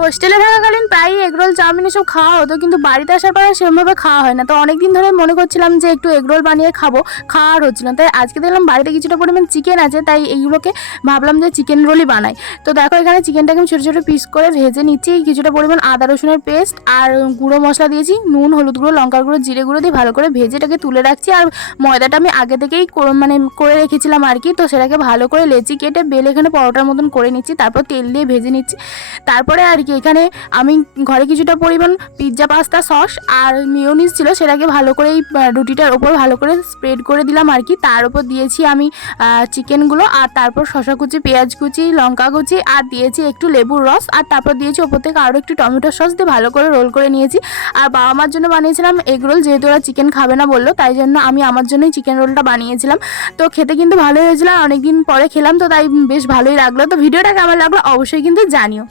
হোস্টেলে থাকাকালীন প্রায়ই এগরোল চাউমিন এসব খাওয়া হতো, কিন্তু বাড়িতে আসার পরে সেরকমভাবে খাওয়া হয় না। তো অনেকদিন ধরে মনে করছিলাম যে একটু এগরোল বানিয়ে খাবো, খাওয়া আর হচ্ছিল না। তাই আজকে দেখলাম বাড়িতে কিছুটা পরিমাণ চিকেন আছে, তাই এইগুলোকে ভাবলাম যে চিকেন রোলই বানাই। তো দেখো এখানে চিকেনটাকে আমি ছোটো ছোটো পিস করে ভেজে নিচ্ছি। কিছুটা পরিমাণ আদা রসুনের পেস্ট আর গুঁড়ো মশলা দিয়েছি, নুন, হলুদ গুঁড়ো, লঙ্কার গুঁড়ো, জিরে গুঁড়ো দিয়ে ভালো করে ভেজে এটাকে তুলে রাখছি। আর ময়দাটা আমি আগে থেকেই করে রেখেছিলাম আর কি। তো সেটাকে ভালো করে লেচি কেটে বেলে এখানে পরোটার মতন করে নিচ্ছি, তারপর তেল দিয়ে ভেজে নিচ্ছি। তারপরে আর কি এখানে আমি ঘরে কিছুটা পরিমাণ পিৎজা পাস্তা সস আর মেয়োনিজ ছিল, সেটাকে ভালো করে এই রুটিটার ওপর ভালো করে স্প্রেড করে দিলাম আর কি। তার উপর দিয়েছি আমি চিকেনগুলো, আর তারপর শসা কুচি, পেঁয়াজ কুচি, লঙ্কা কুচি, আর দিয়েছি একটু লেবুর রস, আর তারপর দিয়েছি ওপর থেকে আরও একটু টমেটো সস দিয়ে ভালো করে রোল করে নিয়েছি। আর বাবা মার জন্য বানিয়েছিলাম এগ রোল, যেহেতু ওরা চিকেন খাবে না বললো, তাই জন্য আমি আমার জন্যই চিকেন রোলটা বানিয়েছিলাম। তো খেতে কিন্তু ভালোই হয়েছিল, অনেকদিন পরে খেলাম, তো তাই বেশ ভালোই লাগলো। তো ভিডিওটা কেমন লাগলো অবশ্যই কিন্তু জানিও।